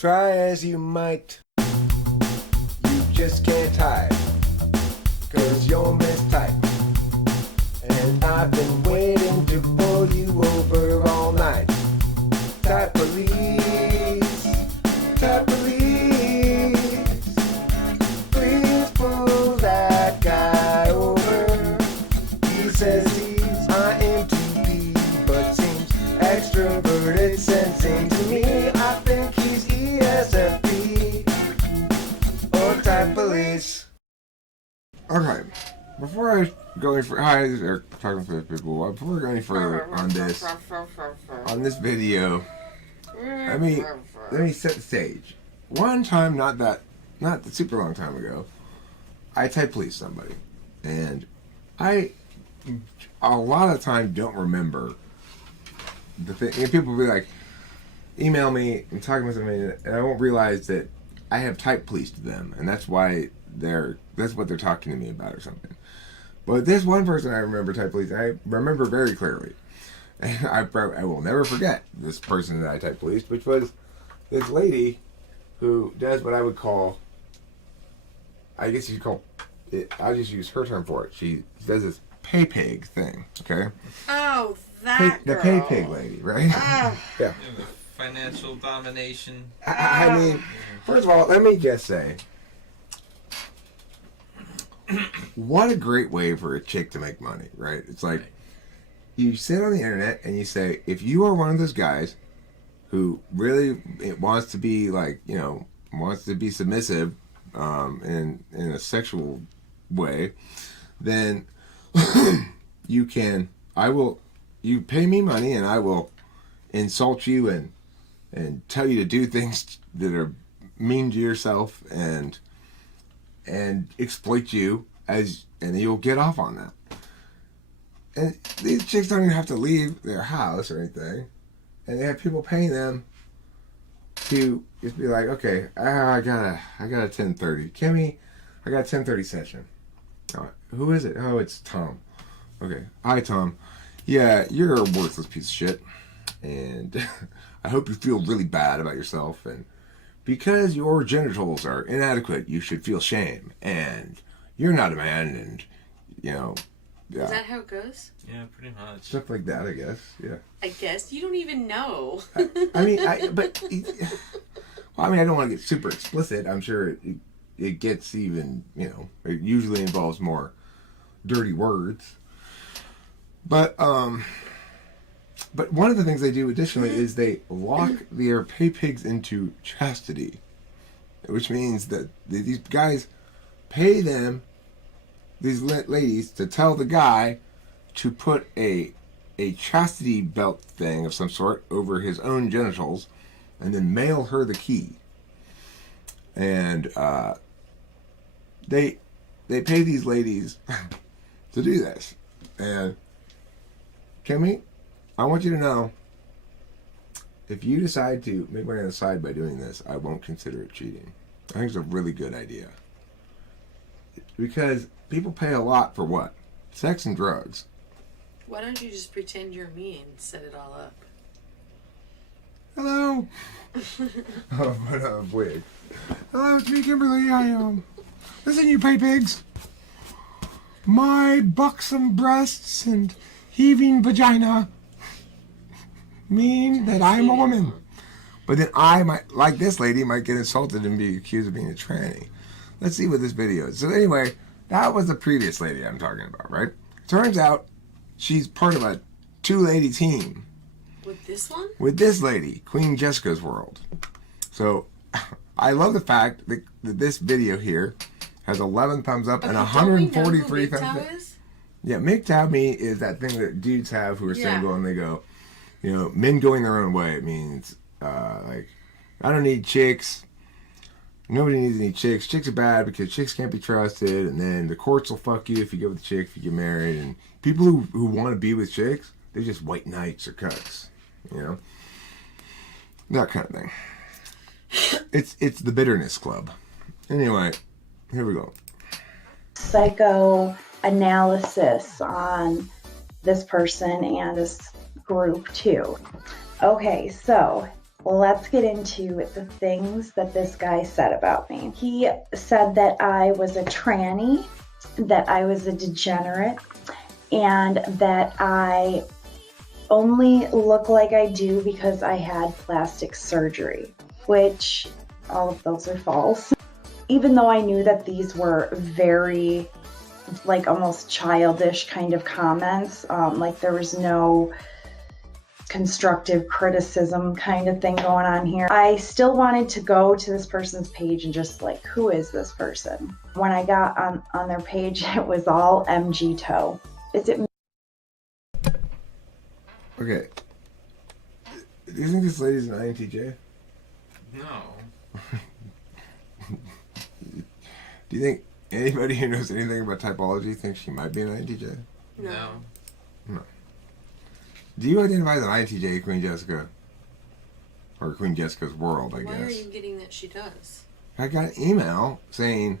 Try as you might, you just can't hide, 'cause you're mistyped. And I've been waiting to pull you over all night. Type police, type police. Please pull that guy over. He says he's INTJ, but seems extroverted, sensing to me. I think he's ESFP or type police. Okay, before I go any further, hi, this is Eric talking for people. Before we go any further on this video, let me set the stage. One time, not the super long time ago, I type police somebody, and I a lot of time don't remember the thing. And people will be like, email me and talking with somebody, and I won't realize that I have type police to them, and that's why that's what they're talking to me about or something. But this one person I remember type police, I remember very clearly, and I will never forget this person that I type police, which was this lady who does what I would call, I guess you'd call it, I'll just use her term for it. She does this pay pig thing, okay? Oh, that girl. The pay pig lady, right? Yeah. Financial domination. I mean, first of all, let me just say, what a great way for a chick to make money, right? It's like, you sit on the internet and you say, if you are one of those guys who really wants to be like, wants to be submissive in a sexual way, then you pay me money and I will insult you and tell you to do things that are mean to yourself and exploit you and you'll get off on that. And these chicks don't even have to leave their house or anything, and they have people paying them to just be like, okay, I got a 10:30. Kimmy, I got a 10:30 session. Who is it? Oh, it's Tom. Okay, hi Tom. Yeah, you're a worthless piece of shit, and I hope you feel really bad about yourself, and because your genitals are inadequate, you should feel shame, and you're not a man, and yeah. Is that how it goes? Yeah, pretty much. Stuff like that, I guess. Yeah. I guess you don't even know. I don't want to get super explicit. I'm sure it gets even, it usually involves more dirty words. But one of the things they do additionally is they lock their pay pigs into chastity, which means that these guys pay them, these ladies, to tell the guy to put a chastity belt thing of some sort over his own genitals and then mail her the key. And they pay these ladies to do this. And Kimmy, I want you to know, if you decide to make money on the side by doing this, I won't consider it cheating. I think it's a really good idea. Because people pay a lot for what? Sex and drugs. Why don't you just pretend you're me and set it all up? Hello. Wait. Hello, it's me, Kimberly. Listen, you pay pigs. My buxom breasts and heaving vagina mean that I'm a woman. But then I might, like this lady, might get insulted and be accused of being a tranny. Let's see what this video is. So anyway, that was the previous lady I'm talking about, right? Turns out she's part of a 2-lady team. With this one? With this lady, Queen Jessica's World. So I love the fact that this video here has 11 thumbs up and 143 thumbs up. Yeah, MGTOW is that thing that dudes have who are single and they go, men going their own way. It means, I don't need chicks. Nobody needs any chicks. Chicks are bad because chicks can't be trusted, and then the courts will fuck you if you go with a chick, if you get married. And people who want to be with chicks, they're just white knights or cucks. That kind of thing. It's the bitterness club. Anyway, here we go. Psychoanalysis on this person and this group too. Okay, so Let's get into the things that this guy said about me. He said that I was a tranny, that I was a degenerate, and that I only look like I do because I had plastic surgery, which all of those are false. Even though I knew that these were very, like, almost childish kind of comments, like there was no constructive criticism kind of thing going on here. I still wanted to go to this person's page and just like, who is this person? When I got on their page, it was all MG toe. Is it? Okay. Do you think this lady's an INTJ? No. Do you think anybody who knows anything about typology thinks she might be an INTJ? No. No. Do you identify as an INTJ, Queen Jessica? Or Queen Jessica's world, I guess. Why are you getting that she does? I got an email saying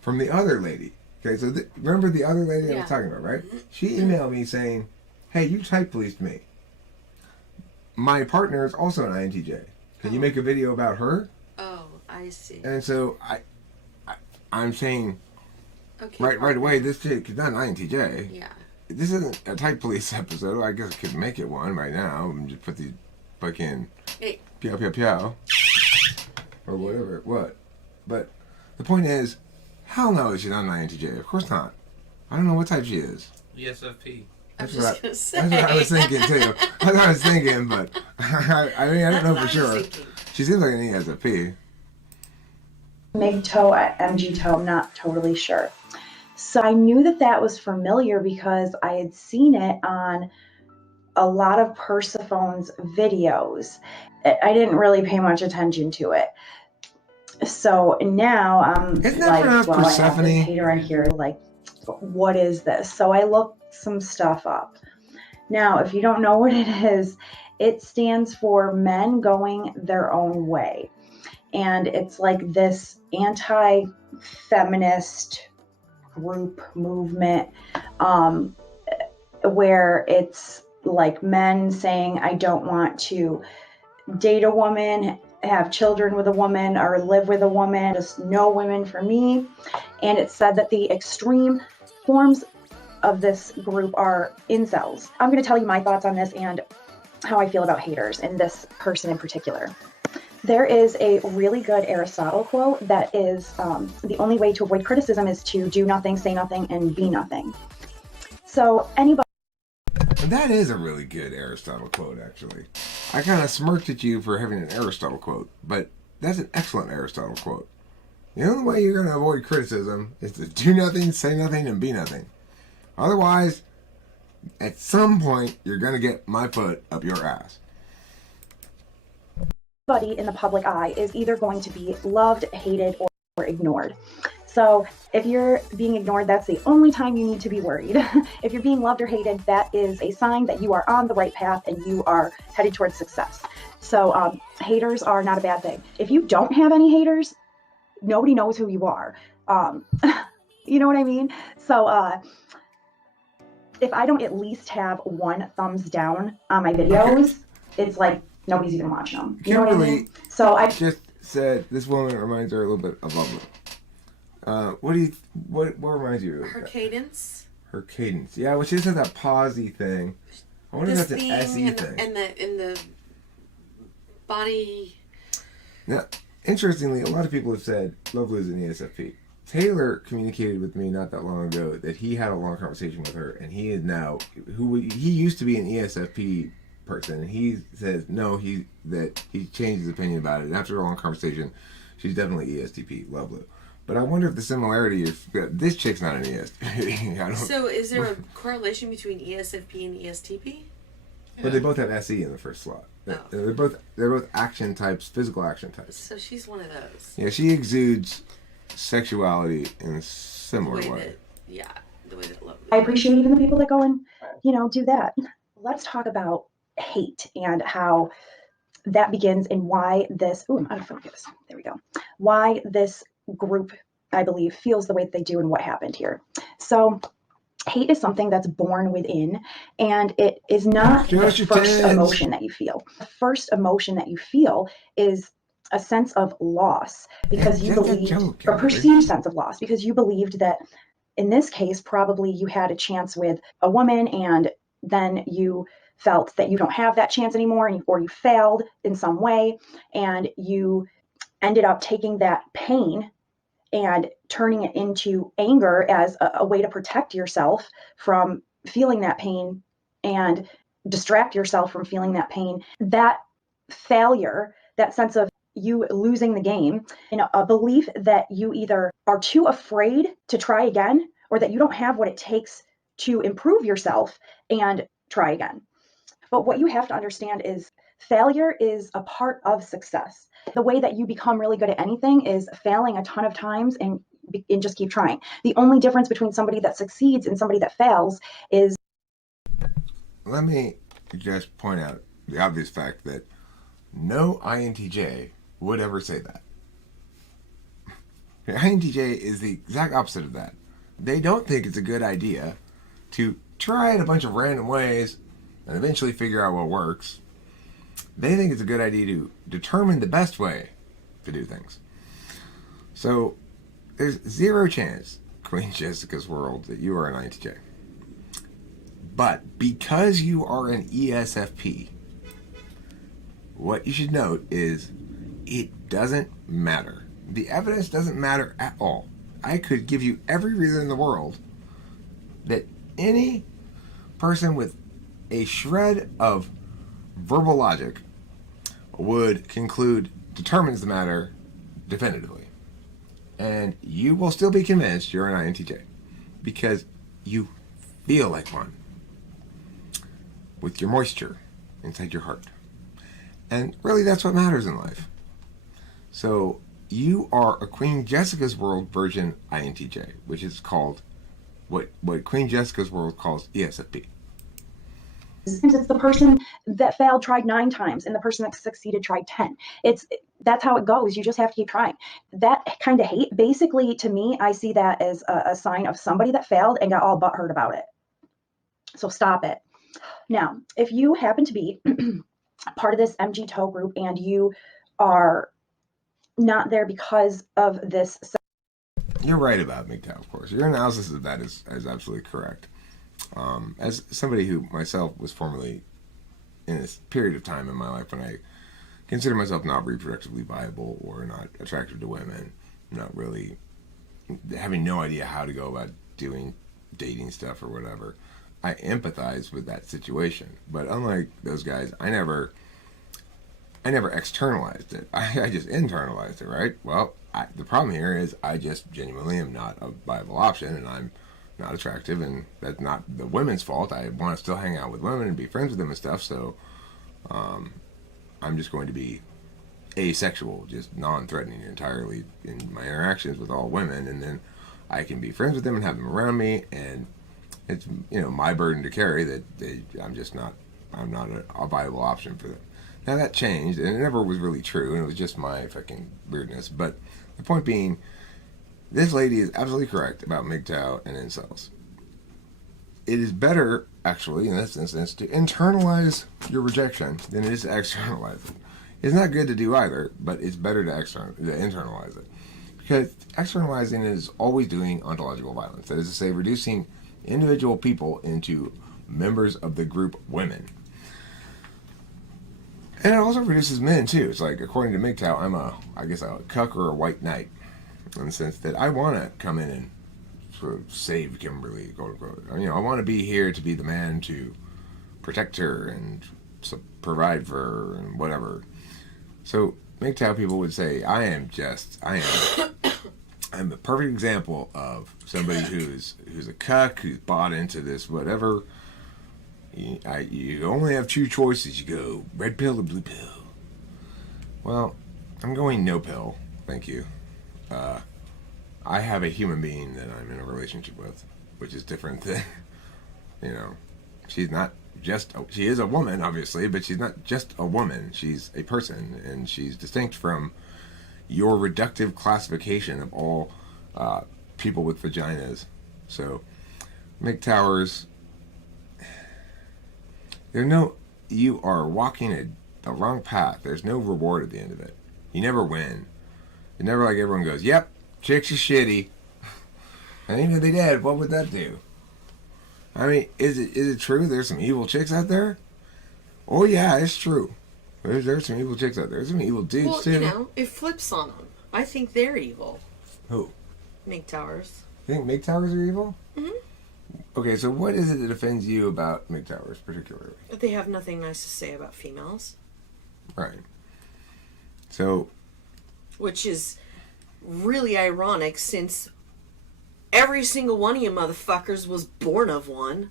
from the other lady. Okay, so remember the other lady I was talking about, right? She emailed me saying, hey, you type policed me. My partner is also an INTJ. Can you make a video about her? Oh, I see. And so I'm saying Okay. right away, this chick is not an INTJ. Yeah. This isn't a type police episode. I guess I could make it one right now and just put the fucking pew pew pew or whatever. What? But the point is, hell no, she's not an INTJ. Of course not. I don't know what type she is. ESFP. That's I was what gonna say. That's what I was thinking too. That's what I was thinking, but I mean I don't know for sure. She seems like an ESFP. MIG toe, MG toe, I'm not totally sure. So I knew that that was familiar because I had seen it on a lot of Persephone's videos. I didn't really pay much attention to it. So now I'm Isn't that like, well, pronounced I have this Persephone? hater on here, like, what is this? So I looked some stuff up. Now, if you don't know what it is, it stands for men going their own way. And it's like this anti-feminist group movement where it's like men saying, I don't want to date a woman, have children with a woman, or live with a woman, just no women for me. And it said that the extreme forms of this group are incels. I'm going to tell you my thoughts on this and how I feel about haters and this person in particular. There is a really good Aristotle quote that is the only way to avoid criticism is to do nothing, say nothing, and be nothing. So anybody... That is a really good Aristotle quote, actually. I kind of smirked at you for having an Aristotle quote, but that's an excellent Aristotle quote. The only way you're going to avoid criticism is to do nothing, say nothing, and be nothing. Otherwise, at some point, you're going to get my foot up your ass. Everybody in the public eye is either going to be loved, hated, or ignored. So if you're being ignored, that's the only time you need to be worried. If you're being loved or hated, that is a sign that you are on the right path and you are headed towards success. So haters are not a bad thing. If you don't have any haters, nobody knows who you are. You know what I mean? So if I don't at least have one thumbs down on my videos, it's like nobody's even watching them. You know what I mean? So I just said this woman reminds her a little bit of Lovely. What reminds you of Her that? cadence. Her cadence. Yeah, well, she just has that pausey thing. I wonder if that's an SE thing. And the body. Now, interestingly, a lot of people have said Lovely is an ESFP. Taylor communicated with me not that long ago that he had a long conversation with her, and he is now he used to be an ESFP person, and he says no, he changed his opinion about it. And after a long conversation, she's definitely ESTP, Lovely. But I wonder if the similarity is this chick's not an ESTP. So is there a correlation between ESFP and ESTP? But they both have SE in the first slot. Oh. They're both action types, physical action types. So she's one of those. Yeah, she exudes sexuality in a similar way. The way that Lovely. I appreciate even the people that go and, do that. Let's talk about hate and how that begins and why this, I'm out of focus. There we go. Why this group, I believe, feels the way that they do and what happened here. So Hate is something that's born within, and it is not the Just your first tits. emotion that you feel. The first emotion that you feel is a sense of loss because you That's a believed, joke, or Kimberly. perceived sense of loss because you believed that in this case, probably you had a chance with a woman and then you felt that you don't have that chance anymore or you failed in some way and you ended up taking that pain and turning it into anger as a way to protect yourself from feeling that pain and distract yourself from feeling that pain. That failure, that sense of you losing the game, a belief that you either are too afraid to try again or that you don't have what it takes to improve yourself and try again. But what you have to understand is failure is a part of success. The way that you become really good at anything is failing a ton of times and just keep trying. The only difference between somebody that succeeds and somebody that fails is. Let me just point out the obvious fact that no INTJ would ever say that. INTJ is the exact opposite of that. They don't think it's a good idea to try it a bunch of random ways and eventually figure out what works. They think it's a good idea to determine the best way to do things. So there's zero chance, Queen Jessica's world, that you are an INTJ. But because you are an ESFP, what you should note is it doesn't matter. The evidence doesn't matter at all. I could give you every reason in the world that any person with a shred of verbal logic would conclude determines the matter definitively. And you will still be convinced you're an INTJ because you feel like one with your moisture inside your heart. And really, that's what matters in life. So you are a Queen Jessica's World version INTJ, which is called what Queen Jessica's World calls ESFP. It's the person that failed tried 9 times and the person that succeeded tried 10. That's how it goes. You just have to keep trying. That kind of hate, basically, to me, I see that as a sign of somebody that failed and got all butthurt about it. So stop it. Now, if you happen to be part of this MGTOE group and you are not there because of this. You're right about MGTOW, of course. Your analysis of that is absolutely correct. As somebody who myself was formerly in this period of time in my life when I consider myself not reproductively viable or not attractive to women, not really having no idea how to go about doing dating stuff or whatever, I empathize with that situation. But unlike those guys, I never externalized it. I just internalized it, right? Well, the problem here is I just genuinely am not a viable option, and I'm not attractive, and that's not the women's fault. I want to still hang out with women and be friends with them and stuff, so I'm just going to be asexual, just non-threatening entirely in my interactions with all women, and then I can be friends with them and have them around me, and it's my burden to carry that I'm not a viable option for them. Now that changed, and it never was really true, and it was just my fucking weirdness. But the point being, this lady is absolutely correct about MGTOW and incels. It is better, actually, in this instance, to internalize your rejection than it is to externalize it. It's not good to do either, but it's better to internalize it. Because externalizing is always doing ontological violence. That is to say, reducing individual people into members of the group women. And it also reduces men, too. It's like, according to MGTOW, I'm a cuck or a white knight. In the sense that I want to come in and sort of save Kimberly, quote unquote. I want to be here to be the man to protect her and provide for her and whatever. So MGTOW people would say, I'm the perfect example of somebody who's a cuck, who's bought into this whatever. You only have 2 choices. You go red pill or blue pill. Well, I'm going no pill, thank you. I have a human being that I'm in a relationship with, which is different than, she's not just, she is a woman, obviously, but she's not just a woman. She's a person, and she's distinct from your reductive classification of all people with vaginas. So MGTOWers, you are walking the wrong path. There's no reward at the end of it. You never win. It's never like everyone goes, yep, chicks are shitty. And even if they did, what would that do? I mean, is it true there's some evil chicks out there? Oh yeah, it's true. There's some evil chicks out there. There's some evil dudes too. Well, you know, it flips on them. I think they're evil. Who? MGTOWers. You think MGTOWers are evil? Mm-hmm. Okay, so what is it that offends you about MGTOWers particularly? They have nothing nice to say about females. Right. So... Which is really ironic since every single one of you motherfuckers was born of one.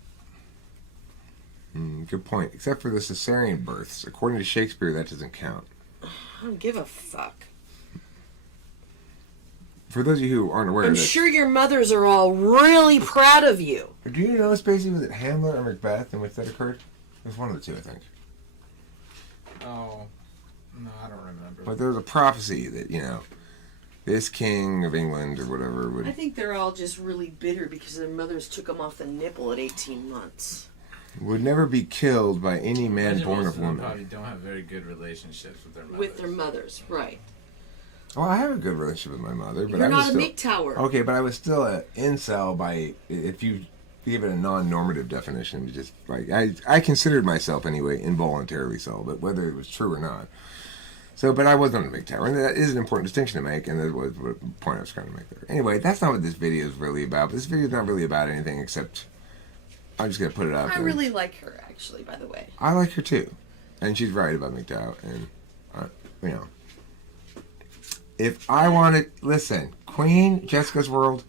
Good point. Except for the cesarean births. According to Shakespeare, that doesn't count. I don't give a fuck. For those of you who aren't aware I'm of this... sure your mothers are all really proud of you. Do you know, Spacey, was it Hamlet or Macbeth in which that occurred? It was one of the two, I think. Oh, no, I don't remember. But there was a prophecy that, you know, this king of England or whatever would... I think they're all just really bitter because their mothers took them off the nipple at 18 months. Would never be killed by any man born of woman. Probably don't have very good relationships with their mothers. With their mothers, right. Well, I have a good relationship with my mother, but You're I was not a still... MGTOWer. Okay, but I was still an incel by... If you give it a non-normative definition, just like... I considered myself, anyway, involuntarily celibate, whether it was true or not. So, but I wasn't a MGTOWer, and that is an important distinction to make, and that was the point I was trying to make there. Anyway, that's not what this video is really about. This video is not really about anything except... I'm just going to put it out I there. really like her, actually, by the way. I like her, too. And she's right about MGTOW, and, you know... If I wanted, listen, Queen Jessica's World,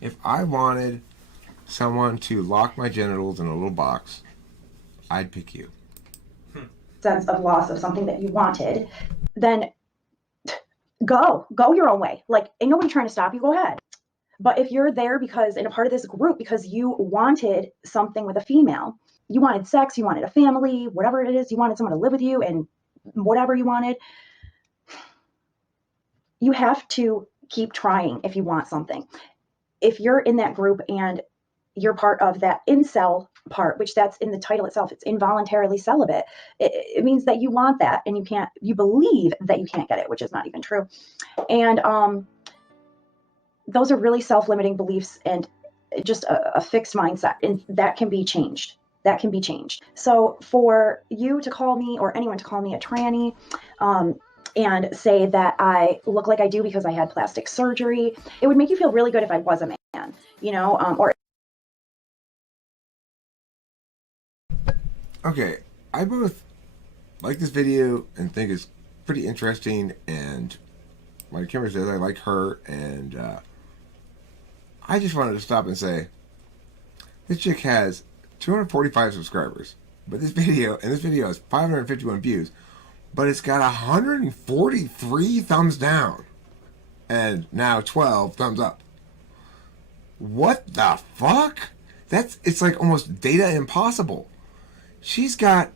if I wanted someone to lock my genitals in a little box, I'd pick you. Sense of loss of something that you wanted, then go your own way. Like, ain't nobody trying to stop you, go ahead. But if you're there because, in a part of this group, because you wanted something with a female, you wanted sex, you wanted a family, whatever it is, you wanted someone to live with you and whatever you wanted, you have to keep trying if you want something. If you're in that group and you're part of that incel part, which that's in the title itself, it's involuntarily celibate. It means that you want that and you believe that you can't get it, which is not even true. And those are really self-limiting beliefs and just a fixed mindset, and that can be changed. That can be changed. So for you to call me, or anyone to call me, a tranny, and say that I look like I do because I had plastic surgery, it would make you feel really good if I was a man, you know, or... Okay, I both like this video and think it's pretty interesting, and like Kimber says, I like her, and I just wanted to stop and say, this chick has 245 subscribers, but this video has 551 views, but it's got 143 thumbs down and now 12 thumbs up. What the fuck? It's like almost data impossible. She's got,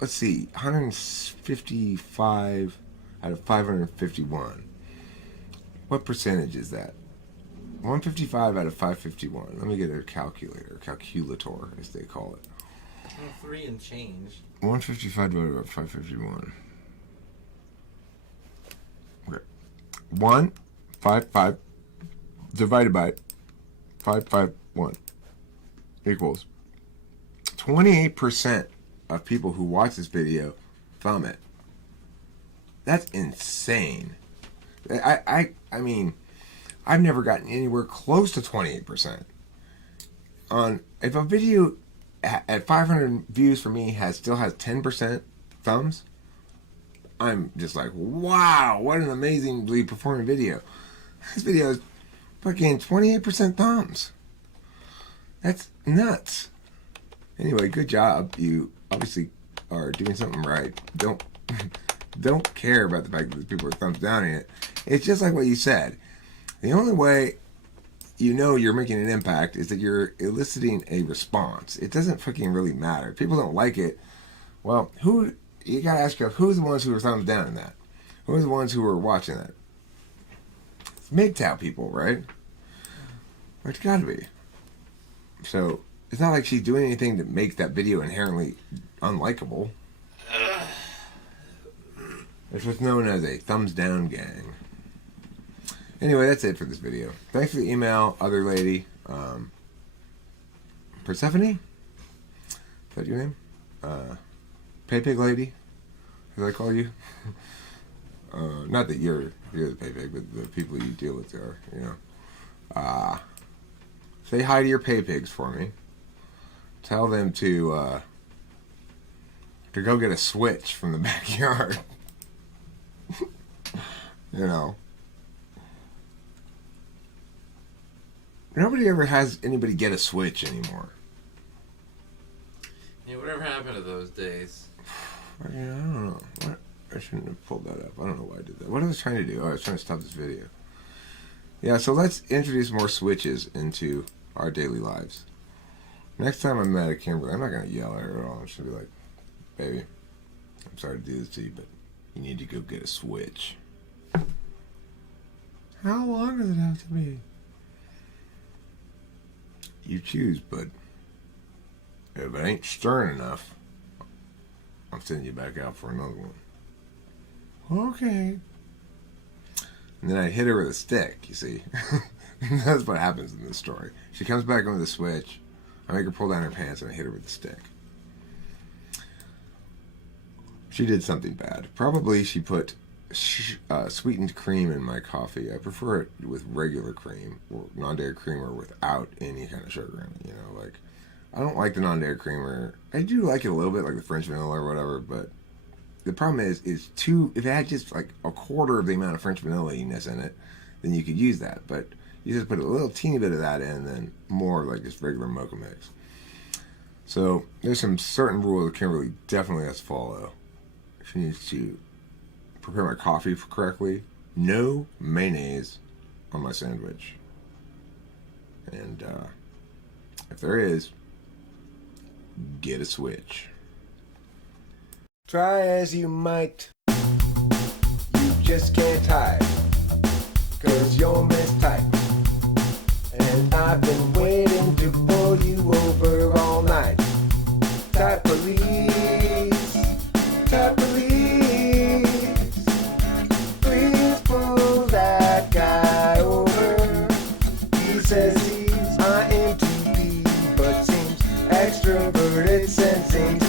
let's see, 155 out of 551. What percentage is that? 155 out of 551. Let me get a calculator, as they call it. 3 and change. 155 divided by 551. Okay. 155 divided by 551 equals 28% of people who watch this video thumb it. That's insane. I mean, I've never gotten anywhere close to 28%. If a video at 500 views for me still has 10% thumbs, I'm just like, wow, what an amazingly performing video. This video is fucking 28% thumbs. That's nuts. Anyway, good job. You obviously are doing something right. Don't care about the fact that people are thumbs down in it. It's just like what you said. The only way you know you're making an impact is that you're eliciting a response. It doesn't fucking really matter. If people don't like it, well, you gotta ask yourself, who's the ones who are thumbs down in that? Who's the ones who are watching that? It's MGTOW people, right? It's gotta be. So, it's not like she's doing anything that makes that video inherently unlikable. It's what's known as a thumbs down gang. Anyway, that's it for this video. Thanks for the email, other lady. Persephone? Is that your name? Pay Pig Lady? Did I call you? Not that you're the pay pig, but the people you deal with are, you know. Say hi to your pay pigs for me. Tell them to go get a switch from the backyard. You know. Nobody ever has anybody get a switch anymore. Yeah, whatever happened to those days? Yeah, I don't know. What? I shouldn't have pulled that up. I don't know why I did that. What I was trying to do? Oh, I was trying to stop this video. Yeah, so let's introduce more switches into our daily lives. Next time I'm mad at Kimberly, I'm not going to yell at her at all. I'm just going to be like, baby, I'm sorry to do this to you, but you need to go get a switch. How long does it have to be? You choose, but if it ain't stern enough, I'm sending you back out for another one. Okay. And then I hit her with a stick, you see. That's what happens in this story. She comes back on the switch. I make her pull down her pants and I hit her with a stick. She did something bad. Probably she put sweetened cream in my coffee. I prefer it with regular cream or non-dairy creamer without any kind of sugar in it. You know, like, I don't like the non-dairy creamer. I do like it a little bit, like the French vanilla or whatever, but the problem is if it had just like a quarter of the amount of French vanilla-ness in it, then you could use that. But you just put a little teeny bit of that in, and then more like just regular mocha mix. So there's some certain rules that Kimberly definitely has to follow. She needs to prepare my coffee correctly. No mayonnaise on my sandwich. And if there is, get a switch. Try as you might, you just can't hide, 'cause you're mistyped. And I've been waiting to pull you over all night. Type police, type police. Please pull that guy over. He says he's INTJ, but seems extroverted, sensing